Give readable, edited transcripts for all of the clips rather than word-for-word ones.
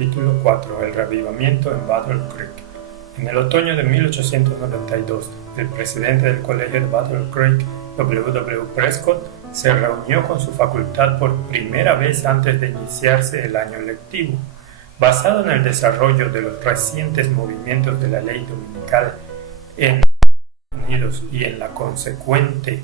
capítulo 4, el reavivamiento en Battle Creek. En el otoño de 1892, el presidente del colegio de Battle Creek, W. Prescott, se reunió con su facultad por primera vez antes de iniciarse el año lectivo. Basado en el desarrollo de los recientes movimientos de la ley dominical en Estados Unidos y en la consecuente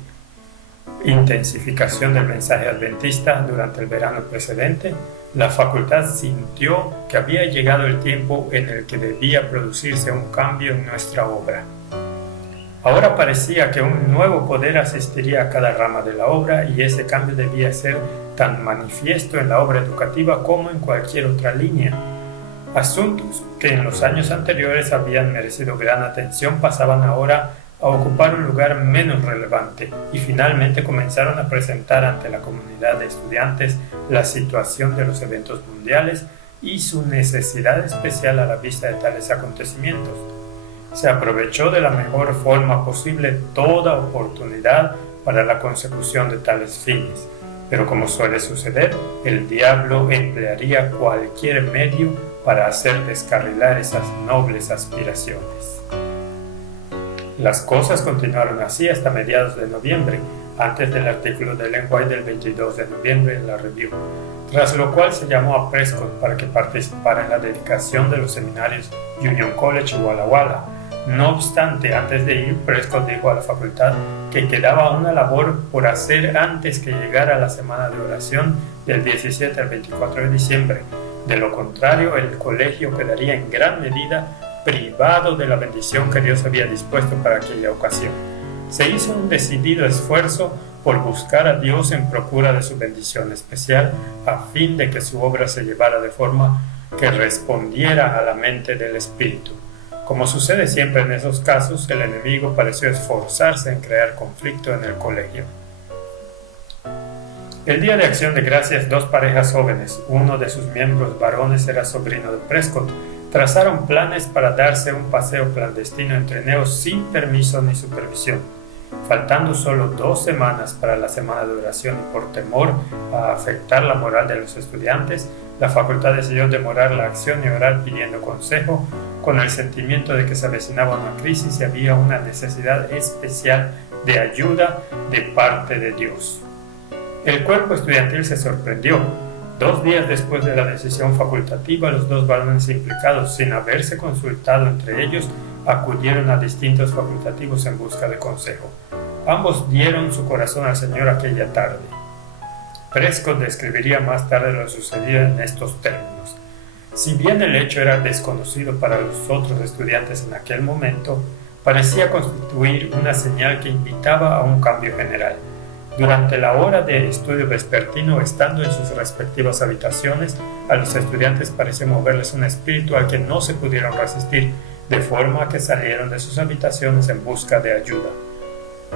intensificación del mensaje adventista durante el verano precedente, la facultad sintió que había llegado el tiempo en el que debía producirse un cambio en nuestra obra. Ahora parecía que un nuevo poder asistiría a cada rama de la obra y ese cambio debía ser tan manifiesto en la obra educativa como en cualquier otra línea. Asuntos que en los años anteriores habían merecido gran atención pasaban ahora a ocupar un lugar menos relevante y finalmente comenzaron a presentar ante la comunidad de estudiantes la situación de los eventos mundiales y su necesidad especial a la vista de tales acontecimientos. Se aprovechó de la mejor forma posible toda oportunidad para la consecución de tales fines, pero como suele suceder, el diablo emplearía cualquier medio para hacer descarrilar esas nobles aspiraciones. Las cosas continuaron así hasta mediados de noviembre, antes del artículo de Ellen White del 22 de noviembre en la Review, tras lo cual se llamó a Prescott para que participara en la dedicación de los seminarios Union College y Walla Walla. No obstante, antes de ir, Prescott dijo a la facultad que quedaba una labor por hacer antes que llegara la semana de oración del 17 al 24 de diciembre. De lo contrario, el colegio quedaría en gran medida privado de la bendición que Dios había dispuesto para aquella ocasión. Se hizo un decidido esfuerzo por buscar a Dios en procura de su bendición especial, a fin de que su obra se llevara de forma que respondiera a la mente del Espíritu. Como sucede siempre en esos casos, el enemigo pareció esforzarse en crear conflicto en el colegio. El día de Acción de Gracias, dos parejas jóvenes, uno de sus miembros varones era sobrino de Prescott, trazaron planes para darse un paseo clandestino en trineos sin permiso ni supervisión. Faltando solo 2 semanas para la semana de oración y por temor a afectar la moral de los estudiantes, la facultad decidió demorar la acción y orar pidiendo consejo, con el sentimiento de que se avecinaba una crisis y había una necesidad especial de ayuda de parte de Dios. El cuerpo estudiantil se sorprendió. 2 días después de la decisión facultativa, los 2 varones implicados, sin haberse consultado entre ellos, acudieron a distintos facultativos en busca de consejo. Ambos dieron su corazón al Señor aquella tarde. Prescott describiría más tarde lo sucedido en estos términos. Si bien el hecho era desconocido para los otros estudiantes en aquel momento, parecía constituir una señal que invitaba a un cambio general. Durante la hora de estudio vespertino, estando en sus respectivas habitaciones, a los estudiantes pareció moverles un espíritu al que no se pudieron resistir, de forma que salieron de sus habitaciones en busca de ayuda.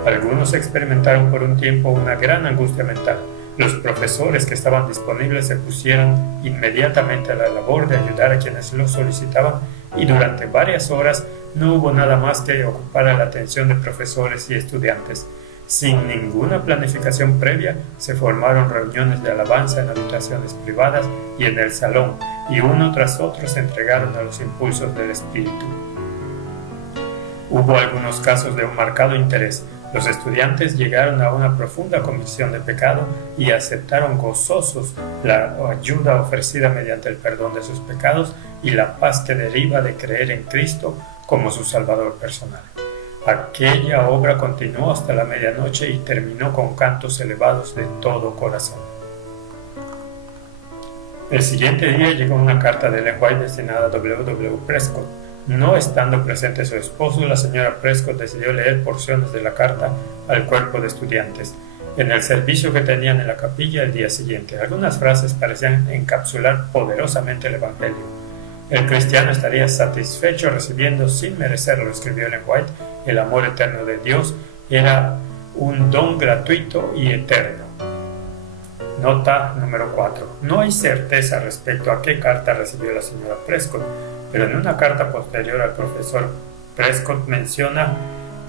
Algunos experimentaron por un tiempo una gran angustia mental. Los profesores que estaban disponibles se pusieron inmediatamente a la labor de ayudar a quienes lo solicitaban y durante varias horas no hubo nada más que ocupar la atención de profesores y estudiantes. Sin ninguna planificación previa, se formaron reuniones de alabanza en habitaciones privadas y en el salón, y uno tras otro se entregaron a los impulsos del Espíritu. Hubo algunos casos de un marcado interés. Los estudiantes llegaron a una profunda convicción de pecado y aceptaron gozosos la ayuda ofrecida mediante el perdón de sus pecados y la paz que deriva de creer en Cristo como su Salvador personal. Aquella obra continuó hasta la medianoche y terminó con cantos elevados de todo corazón. El siguiente día llegó una carta de Ellen White destinada a W. Prescott. No estando presente su esposo, la señora Prescott decidió leer porciones de la carta al cuerpo de estudiantes en el servicio que tenían en la capilla el día siguiente. Algunas frases parecían encapsular poderosamente el Evangelio. El cristiano estaría satisfecho recibiendo sin merecerlo, escribió Ellen White. El amor eterno de Dios era un don gratuito y eterno. Nota número 4. No hay certeza respecto a qué carta recibió la señora Prescott, pero en una carta posterior al profesor Prescott menciona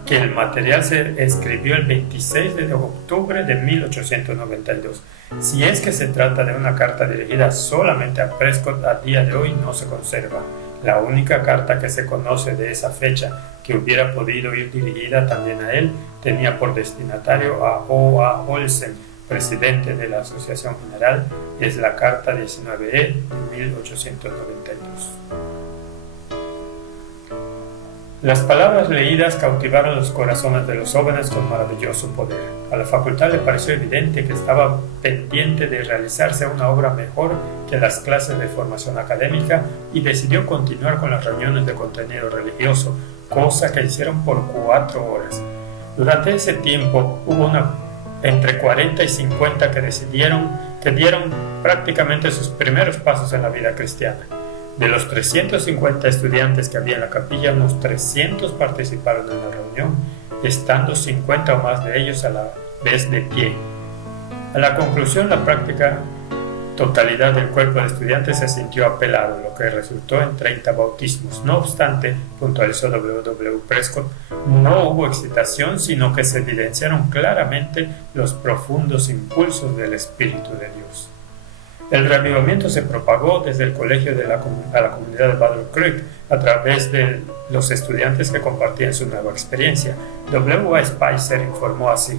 que el material se escribió el 26 de octubre de 1892. Si es que se trata de una carta dirigida solamente a Prescott, a día de hoy no se conserva. La única carta que se conoce de esa fecha que hubiera podido ir dirigida también a él tenía por destinatario a O.A. Olsen, presidente de la Asociación General. Es la carta 19E de 1892. Las palabras leídas cautivaron los corazones de los jóvenes con maravilloso poder. A la facultad le pareció evidente que estaba pendiente de realizarse una obra mejor que las clases de formación académica y decidió continuar con las reuniones de contenido religioso, cosa que hicieron por 4 horas. Durante ese tiempo hubo entre 40 y 50 que dieron prácticamente sus primeros pasos en la vida cristiana. De los 350 estudiantes que había en la capilla, unos 300 participaron en la reunión, estando 50 o más de ellos a la vez de pie. A la conclusión, la práctica totalidad del cuerpo de estudiantes se sintió apelado, lo que resultó en 30 bautismos. No obstante, puntualizó W. Prescott, no hubo excitación, sino que se evidenciaron claramente los profundos impulsos del Espíritu de Dios. El reavivamiento se propagó desde el colegio a la comunidad de Battle Creek a través de los estudiantes que compartían su nueva experiencia. W. Spicer informó así: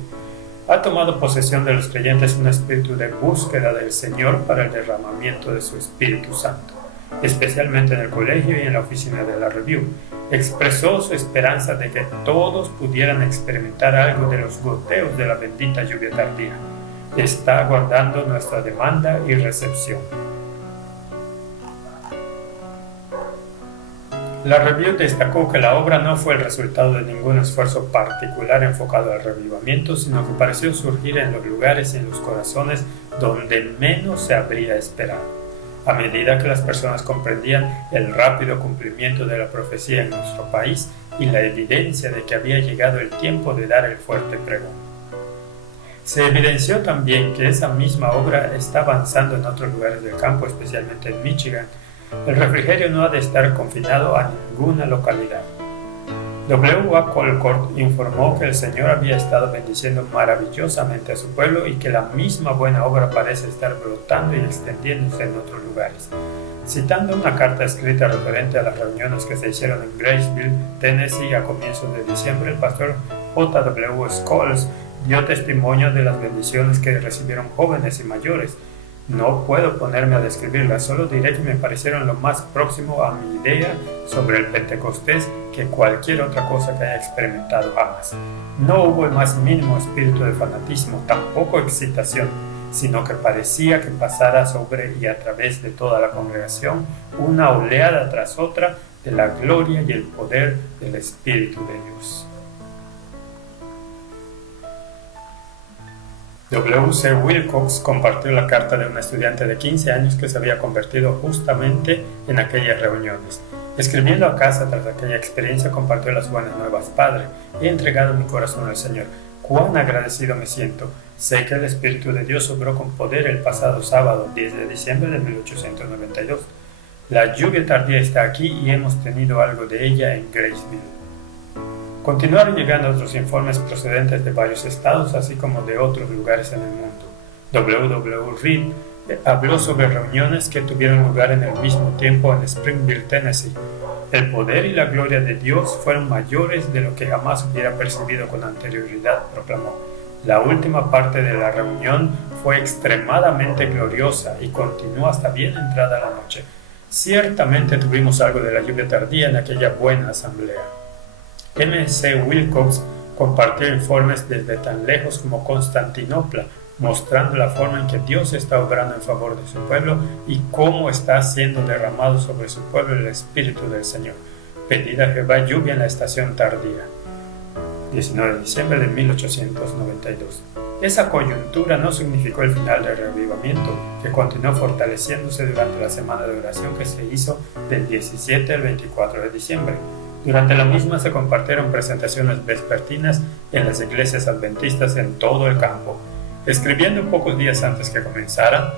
ha tomado posesión de los creyentes un espíritu de búsqueda del Señor para el derramamiento de su Espíritu Santo, especialmente en el colegio y en la oficina de la Review. Expresó su esperanza de que todos pudieran experimentar algo de los goteos de la bendita lluvia tardía. Está aguardando nuestra demanda y recepción. La Review destacó que la obra no fue el resultado de ningún esfuerzo particular enfocado al revivamiento, sino que pareció surgir en los lugares y en los corazones donde menos se habría esperado. A medida que las personas comprendían el rápido cumplimiento de la profecía en nuestro país y la evidencia de que había llegado el tiempo de dar el fuerte pregón. Se evidenció también que esa misma obra está avanzando en otros lugares del campo, especialmente en Michigan. El refrigerio no ha de estar confinado a ninguna localidad. W.A. Colcord informó que el Señor había estado bendiciendo maravillosamente a su pueblo y que la misma buena obra parece estar brotando y extendiéndose en otros lugares. Citando una carta escrita referente a las reuniones que se hicieron en Graceville, Tennessee, a comienzos de diciembre, el pastor J.W. Scholes dio testimonio de las bendiciones que recibieron jóvenes y mayores. No puedo ponerme a describirlas, solo diré que me parecieron lo más próximo a mi idea sobre el Pentecostés que cualquier otra cosa que haya experimentado jamás. No hubo el más mínimo espíritu de fanatismo, tampoco excitación, sino que parecía que pasara sobre y a través de toda la congregación una oleada tras otra de la gloria y el poder del Espíritu de Dios. W.C. Wilcox compartió la carta de un estudiante de 15 años que se había convertido justamente en aquellas reuniones. Escribiendo a casa tras aquella experiencia, compartió las buenas nuevas. Padre, he entregado mi corazón al Señor. Cuán agradecido me siento. Sé que el Espíritu de Dios obró con poder el pasado sábado, 10 de diciembre de 1892. La lluvia tardía está aquí y hemos tenido algo de ella en Graceville. Continuaron llegando otros informes procedentes de varios estados, así como de otros lugares en el mundo. W. Reed habló sobre reuniones que tuvieron lugar en el mismo tiempo en Springfield, Tennessee. El poder y la gloria de Dios fueron mayores de lo que jamás hubiera percibido con anterioridad, proclamó. La última parte de la reunión fue extremadamente gloriosa y continuó hasta bien entrada la noche. Ciertamente tuvimos algo de la lluvia tardía en aquella buena asamblea. M.C. Wilcox compartió informes desde tan lejos como Constantinopla, mostrando la forma en que Dios está obrando en favor de su pueblo y cómo está siendo derramado sobre su pueblo el Espíritu del Señor. Pedid a Jehová lluvia en la estación tardía. 19 de diciembre de 1892. Esa coyuntura no significó el final del reavivamiento, que continuó fortaleciéndose durante la semana de oración que se hizo del 17 al 24 de diciembre. Durante la misma se compartieron presentaciones vespertinas en las iglesias adventistas en todo el campo. Escribiendo pocos días antes que comenzara,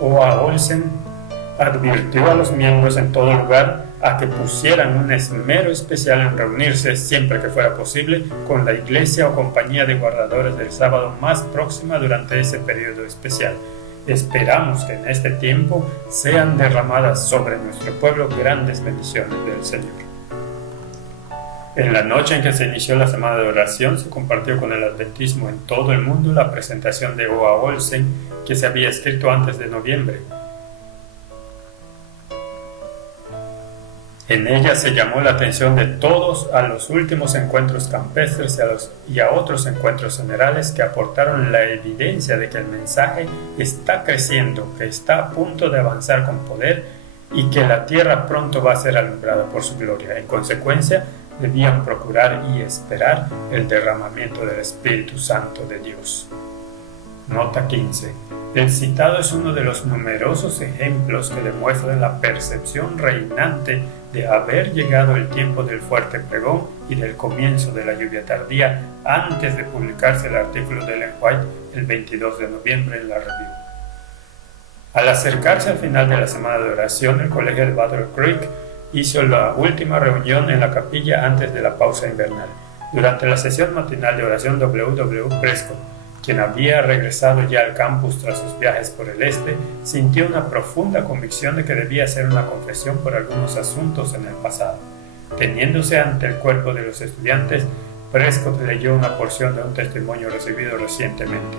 O.A. Olsen advirtió a los miembros en todo lugar a que pusieran un esmero especial en reunirse siempre que fuera posible con la iglesia o compañía de guardadores del sábado más próxima durante ese periodo especial. Esperamos que en este tiempo sean derramadas sobre nuestro pueblo grandes bendiciones del Señor. En la noche en que se inició la semana de oración, se compartió con el adventismo en todo el mundo la presentación de O.A. Olsen, que se había escrito antes de noviembre. En ella se llamó la atención de todos a los últimos encuentros campestres y a otros encuentros generales que aportaron la evidencia de que el mensaje está creciendo, que está a punto de avanzar con poder y que la tierra pronto va a ser alumbrada por su gloria. En consecuencia, debían procurar y esperar el derramamiento del Espíritu Santo de Dios. Nota 15. El citado es uno de los numerosos ejemplos que demuestran la percepción reinante de haber llegado el tiempo del fuerte pregón y del comienzo de la lluvia tardía antes de publicarse el artículo de Ellen White el 22 de noviembre en la Review. Al acercarse al final de la semana de oración, el colegio de Battle Creek hizo la última reunión en la capilla antes de la pausa invernal. Durante la sesión matinal de oración, W. Prescott, quien había regresado ya al campus tras sus viajes por el este, sintió una profunda convicción de que debía hacer una confesión por algunos asuntos en el pasado. Teniéndose ante el cuerpo de los estudiantes, Prescott leyó una porción de un testimonio recibido recientemente.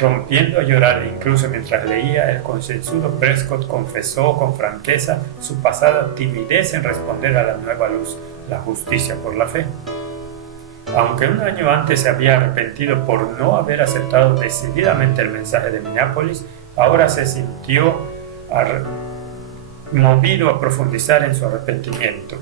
Rompiendo a llorar incluso mientras leía, el concienzudo Prescott confesó con franqueza su pasada timidez en responder a la nueva luz, la justicia por la fe. Aunque un año antes se había arrepentido por no haber aceptado decididamente el mensaje de Minneapolis, ahora se sintió movido a profundizar en su arrepentimiento.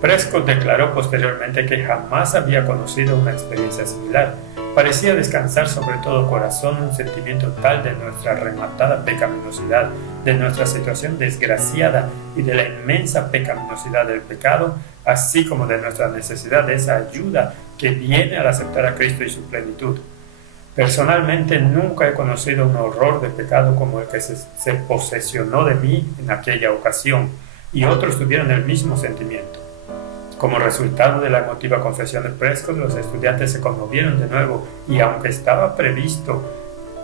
Prescott declaró posteriormente que jamás había conocido una experiencia similar. Parecía descansar sobre todo corazón un sentimiento tal de nuestra rematada pecaminosidad, de nuestra situación desgraciada y de la inmensa pecaminosidad del pecado, así como de nuestra necesidad de esa ayuda que viene al aceptar a Cristo y su plenitud. Personalmente nunca he conocido un horror de pecado como el que se posesionó de mí en aquella ocasión, y otros tuvieron el mismo sentimiento. Como resultado de la emotiva confesión de Prescott, los estudiantes se conmovieron de nuevo y aunque estaba previsto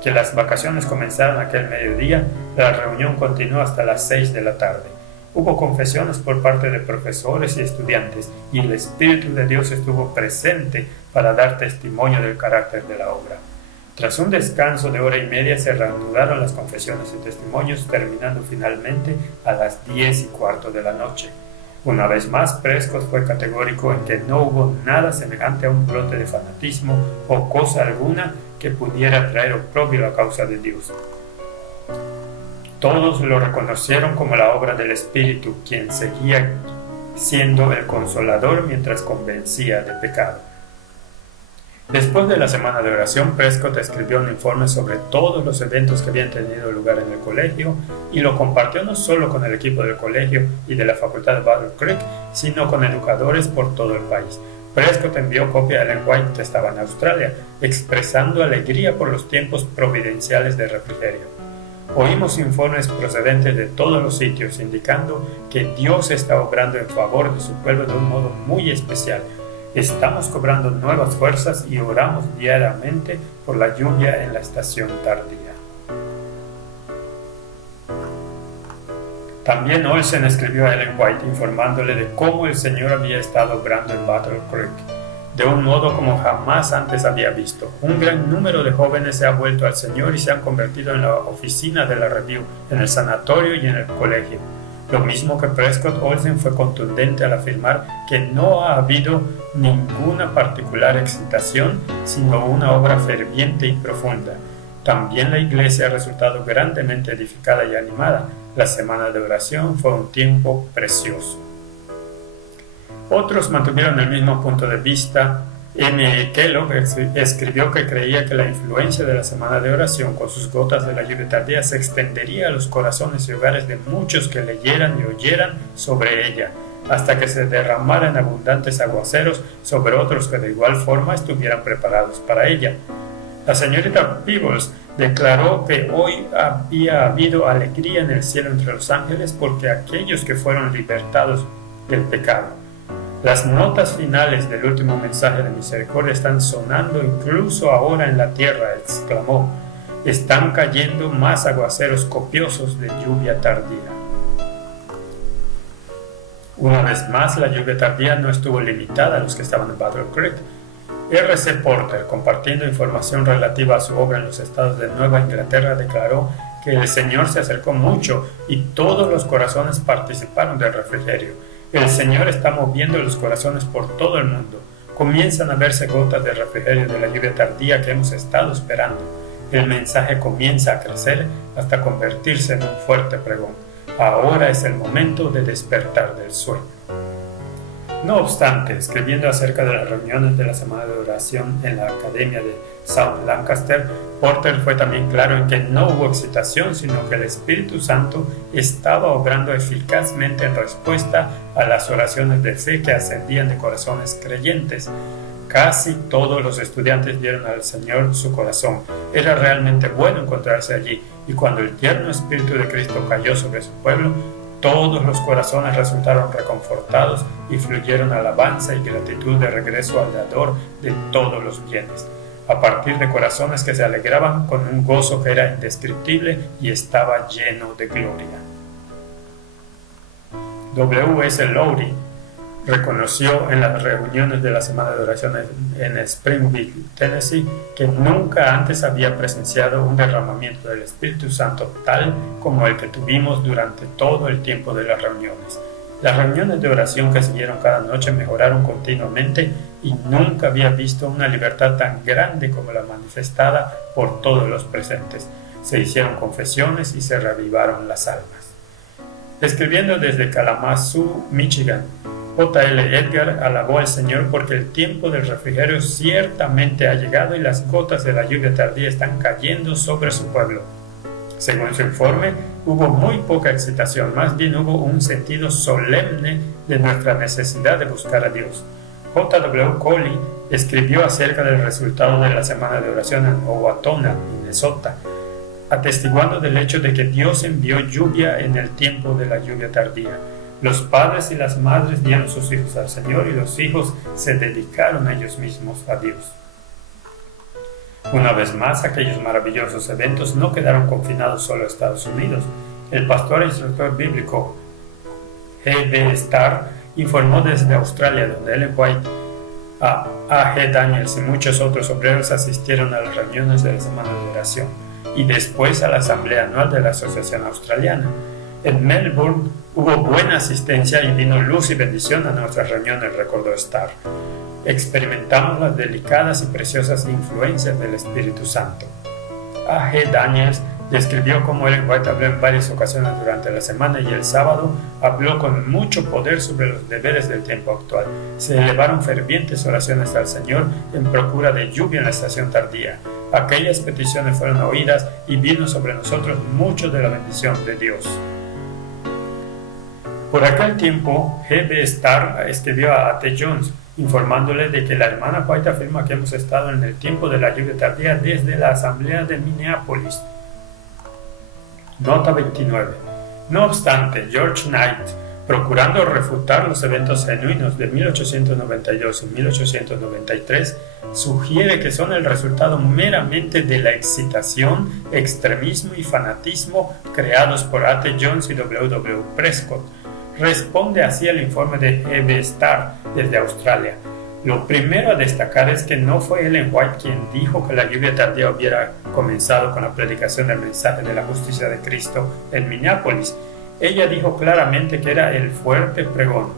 que las vacaciones comenzaran aquel mediodía, la reunión continuó hasta las 6 de la tarde. Hubo confesiones por parte de profesores y estudiantes y el Espíritu de Dios estuvo presente para dar testimonio del carácter de la obra. Tras un descanso de hora y media se reanudaron las confesiones y testimonios, terminando finalmente a las 10:15 de la noche. Una vez más, Prescott fue categórico en que no hubo nada semejante a un brote de fanatismo o cosa alguna que pudiera traer oprobio a la causa de Dios. Todos lo reconocieron como la obra del Espíritu, quien seguía siendo el consolador mientras convencía de pecado. Después de la semana de oración, Prescott escribió un informe sobre todos los eventos que habían tenido lugar en el colegio y lo compartió no solo con el equipo del colegio y de la facultad de Battle Creek, sino con educadores por todo el país. Prescott envió copia a Ellen White, que estaba en Australia, expresando alegría por los tiempos providenciales de refrigerio. Oímos informes procedentes de todos los sitios indicando que Dios está obrando en favor de su pueblo de un modo muy especial. Estamos cobrando nuevas fuerzas y oramos diariamente por la lluvia en la estación tardía. También Olsen escribió a Ellen White informándole de cómo el Señor había estado obrando en Battle Creek, de un modo como jamás antes había visto. Un gran número de jóvenes se ha vuelto al Señor y se han convertido en la oficina de la Review, en el sanatorio y en el colegio. Lo mismo que Prescott, Olsen fue contundente al afirmar que no ha habido ninguna particular excitación, sino una obra ferviente y profunda. También la iglesia ha resultado grandemente edificada y animada. La semana de oración fue un tiempo precioso. Otros mantuvieron el mismo punto de vista. M. Kellogg escribió que creía que la influencia de la semana de oración con sus gotas de la lluvia tardía se extendería a los corazones y hogares de muchos que leyeran y oyeran sobre ella, hasta que se derramaran abundantes aguaceros sobre otros que de igual forma estuvieran preparados para ella. La señorita Peebles declaró que hoy había habido alegría en el cielo entre los ángeles porque aquellos que fueron libertados del pecado. Las notas finales del último mensaje de misericordia están sonando incluso ahora en la tierra, exclamó. Están cayendo más aguaceros copiosos de lluvia tardía. Una vez más, la lluvia tardía no estuvo limitada a los que estaban en Battle Creek. R.C. Porter, compartiendo información relativa a su obra en los estados de Nueva Inglaterra, declaró que el Señor se acercó mucho y todos los corazones participaron del refrigerio. El Señor está moviendo los corazones por todo el mundo. Comienzan a verse gotas de refrigerio de la lluvia tardía que hemos estado esperando. El mensaje comienza a crecer hasta convertirse en un fuerte pregón. Ahora es el momento de despertar del sueño. No obstante, escribiendo acerca de las reuniones de la semana de oración en la Academia de South Lancaster, Porter fue también claro en que no hubo excitación, sino que el Espíritu Santo estaba obrando eficazmente en respuesta a las oraciones de fe que ascendían de corazones creyentes. Casi todos los estudiantes dieron al Señor su corazón. Era realmente bueno encontrarse allí, y cuando el tierno Espíritu de Cristo cayó sobre su pueblo, todos los corazones resultaron reconfortados y fluyeron alabanza y gratitud de regreso al dador de todos los bienes, a partir de corazones que se alegraban con un gozo que era indescriptible y estaba lleno de gloria. W.S. Lowry reconoció en las reuniones de la Semana de Oración en Springfield, Tennessee, que nunca antes había presenciado un derramamiento del Espíritu Santo tal como el que tuvimos durante todo el tiempo de las reuniones. Las reuniones de oración que siguieron cada noche mejoraron continuamente y nunca había visto una libertad tan grande como la manifestada por todos los presentes. Se hicieron confesiones y se reavivaron las almas. Escribiendo desde Kalamazoo, Michigan, J.L. Edgar alabó al Señor porque el tiempo del refrigerio ciertamente ha llegado y las gotas de la lluvia tardía están cayendo sobre su pueblo. Según su informe, hubo muy poca excitación, más bien hubo un sentido solemne de nuestra necesidad de buscar a Dios. J.W. Coley escribió acerca del resultado de la semana de oración en Owatonna, Minnesota, atestiguando del hecho de que Dios envió lluvia en el tiempo de la lluvia tardía. Los padres y las madres dieron sus hijos al Señor y los hijos se dedicaron a ellos mismos a Dios. Una vez más, aquellos maravillosos eventos no quedaron confinados solo a Estados Unidos. El pastor e instructor bíblico G.B. Starr informó desde Australia, donde Ellen White, A.G. Daniels y muchos otros obreros asistieron a las reuniones de la Semana de Oración y después a la Asamblea Anual de la Asociación Australiana. En Melbourne hubo buena asistencia y vino luz y bendición a nuestras reuniones, recordó Starr. Experimentamos las delicadas y preciosas influencias del Espíritu Santo. A.G. Daniels describió cómo Ellen White habló en varias ocasiones durante la semana y el sábado habló con mucho poder sobre los deberes del tiempo actual. Se elevaron fervientes oraciones al Señor en procura de lluvia en la estación tardía. Aquellas peticiones fueron oídas y vino sobre nosotros mucho de la bendición de Dios. Por aquel tiempo, G.B. Starr escribió a A.T. Jones, informándole de que la hermana White afirma que hemos estado en el tiempo de la lluvia tardía desde la asamblea de Minneapolis. Nota 29. No obstante, George Knight, procurando refutar los eventos genuinos de 1892 y 1893, sugiere que son el resultado meramente de la excitación, extremismo y fanatismo creados por A.T. Jones y W.W. Prescott. Responde así el informe de G.B. Starr desde Australia. Lo primero a destacar es que no fue Ellen White quien dijo que la lluvia tardía hubiera comenzado con la predicación del mensaje de la justicia de Cristo en Minneapolis. Ella dijo claramente que era el fuerte pregón.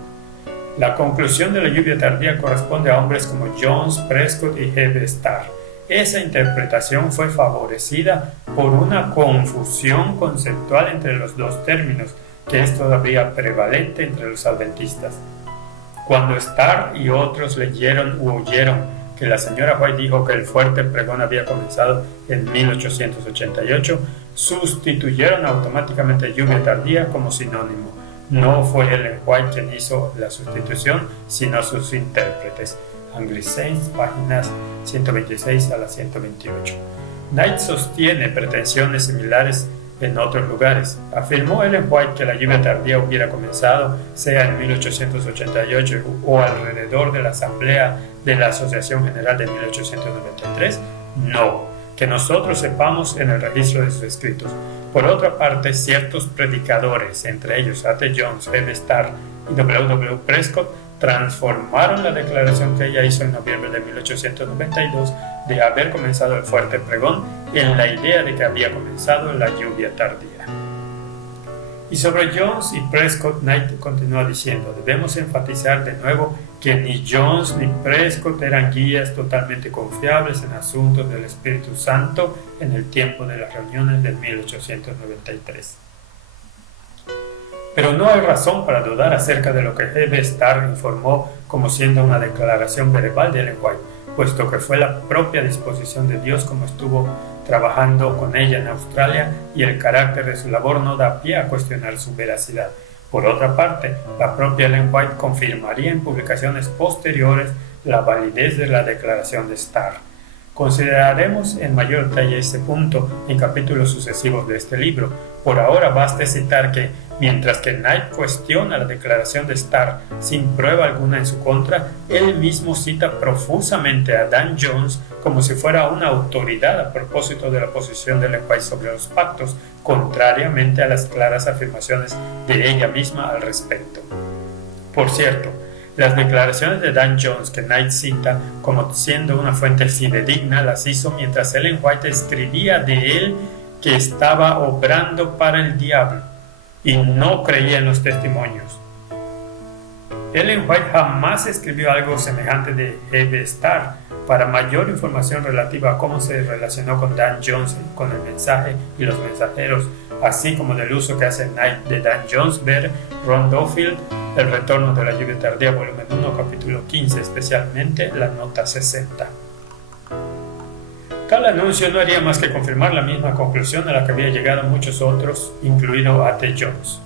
La conclusión de la lluvia tardía corresponde a hombres como Jones, Prescott y G.B. Starr. Esa interpretación fue favorecida por una confusión conceptual entre los dos términos, que es todavía prevalente entre los adventistas. Cuando Starr y otros leyeron u oyeron que la señora White dijo que el fuerte pregón había comenzado en 1888, sustituyeron automáticamente lluvia tardía como sinónimo. No fue Ellen White quien hizo la sustitución, sino sus intérpretes. Anglicense, páginas 126 a la 128. Knight sostiene pretensiones similares en otros lugares. Afirmó Ellen White que la lluvia tardía hubiera comenzado, sea en 1888 o alrededor de la Asamblea de la Asociación General de 1893. No, que nosotros sepamos en el registro de sus escritos. Por otra parte, ciertos predicadores, entre ellos A.T. Jones, F. Starr y W. Prescott, transformaron la declaración que ella hizo en noviembre de 1892 de haber comenzado el fuerte pregón en la idea de que había comenzado la lluvia tardía. Y sobre Jones y Prescott, Knight continúa diciendo: debemos enfatizar de nuevo que ni Jones ni Prescott eran guías totalmente confiables en asuntos del Espíritu Santo en el tiempo de las reuniones de 1893. Pero no hay razón para dudar acerca de lo que F. Starr informó como siendo una declaración verbal de Ellen White, puesto que fue la propia disposición de Dios como estuvo trabajando con ella en Australia, y el carácter de su labor no da pie a cuestionar su veracidad. Por otra parte, la propia Ellen White confirmaría en publicaciones posteriores la validez de la declaración de Starr. Consideraremos en mayor detalle este punto en capítulos sucesivos de este libro. Por ahora baste citar que, mientras que Knight cuestiona la declaración de Starr sin prueba alguna en su contra, él mismo cita profusamente a Dan Jones como si fuera una autoridad a propósito de la posición de Ellen White sobre los pactos, contrariamente a las claras afirmaciones de ella misma al respecto. Por cierto, las declaraciones de Dan Jones que Knight cita como siendo una fuente fidedigna las hizo mientras Ellen White escribía de él que estaba obrando para el diablo y no creía en los testimonios. Ellen White jamás escribió algo semejante de F. Starr. Para mayor información relativa a cómo se relacionó con Dan Jones, con el mensaje y los mensajeros, así como del uso que hace Knight de Dan Jones, ver Ron Duffield, El retorno de la lluvia tardía, volumen 1, capítulo 15, especialmente la nota 60. Tal anuncio no haría más que confirmar la misma conclusión a la que había llegado muchos otros, incluido A.T. Jones.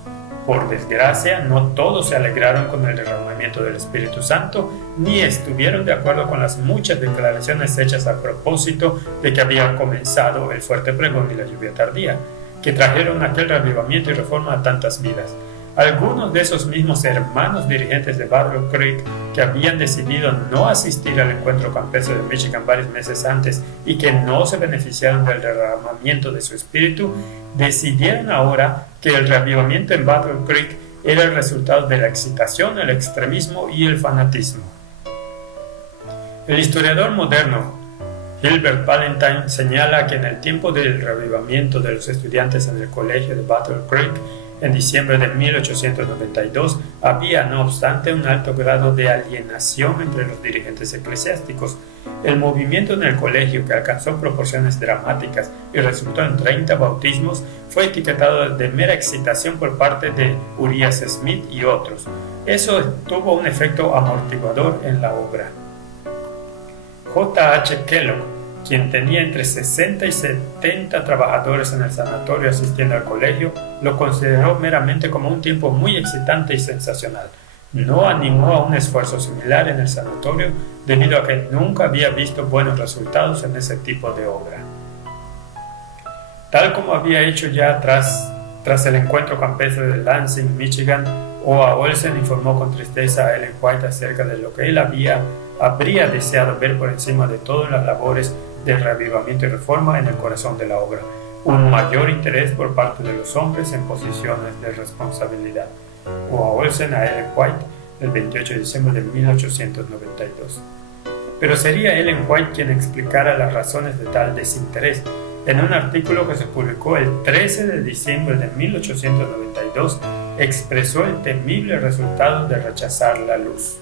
Por desgracia, no todos se alegraron con el derramamiento del Espíritu Santo, ni estuvieron de acuerdo con las muchas declaraciones hechas a propósito de que había comenzado el fuerte pregón y la lluvia tardía, que trajeron aquel reavivamiento y reforma a tantas vidas. Algunos de esos mismos hermanos dirigentes de Battle Creek, que habían decidido no asistir al encuentro campestre de Michigan varios meses antes y que no se beneficiaron del derramamiento de su espíritu, decidieron ahora que el reavivamiento en Battle Creek era el resultado de la excitación, el extremismo y el fanatismo. El historiador moderno Gilbert Valentine señala que en el tiempo del reavivamiento de los estudiantes en el colegio de Battle Creek, en diciembre de 1892, había, no obstante, un alto grado de alienación entre los dirigentes eclesiásticos. El movimiento en el colegio, que alcanzó proporciones dramáticas y resultó en 30 bautismos, fue etiquetado de mera excitación por parte de Urias Smith y otros. Eso tuvo un efecto amortiguador en la obra. J.H. Kellogg, quien tenía entre 60 y 70 trabajadores en el sanatorio asistiendo al colegio, lo consideró meramente como un tiempo muy excitante y sensacional. No animó a un esfuerzo similar en el sanatorio debido a que nunca había visto buenos resultados en ese tipo de obra. Tal como había hecho ya tras el encuentro campestre de Lansing, Michigan, O.A. Olsen informó con tristeza a Ellen White acerca de lo que él habría deseado ver por encima de todas las labores de reavivamiento y reforma en el corazón de la obra: un mayor interés por parte de los hombres en posiciones de responsabilidad. O.A. Olsen a Ellen White, el 28 de diciembre de 1892. Pero sería Ellen White quien explicara las razones de tal desinterés. En un artículo que se publicó el 13 de diciembre de 1892, expresó el temible resultado de rechazar la luz.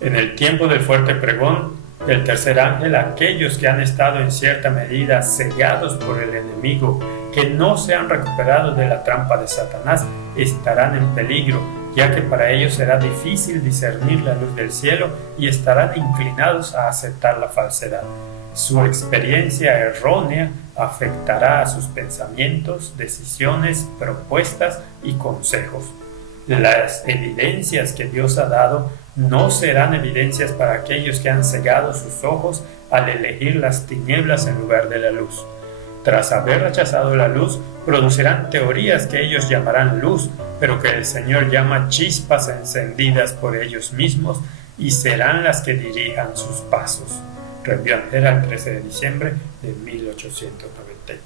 En el tiempo del fuerte pregón del tercer ángel, aquellos que han estado en cierta medida cegados por el enemigo, que no se han recuperado de la trampa de Satanás, estarán en peligro, ya que para ellos será difícil discernir la luz del cielo y estarán inclinados a aceptar la falsedad. Su experiencia errónea afectará a sus pensamientos, decisiones, propuestas y consejos. Las evidencias que Dios ha dado no serán evidencias para aquellos que han cegado sus ojos al elegir las tinieblas en lugar de la luz. Tras haber rechazado la luz, producirán teorías que ellos llamarán luz, pero que el Señor llama chispas encendidas por ellos mismos, y serán las que dirijan sus pasos. Review and Herald, 13 de diciembre de 1892.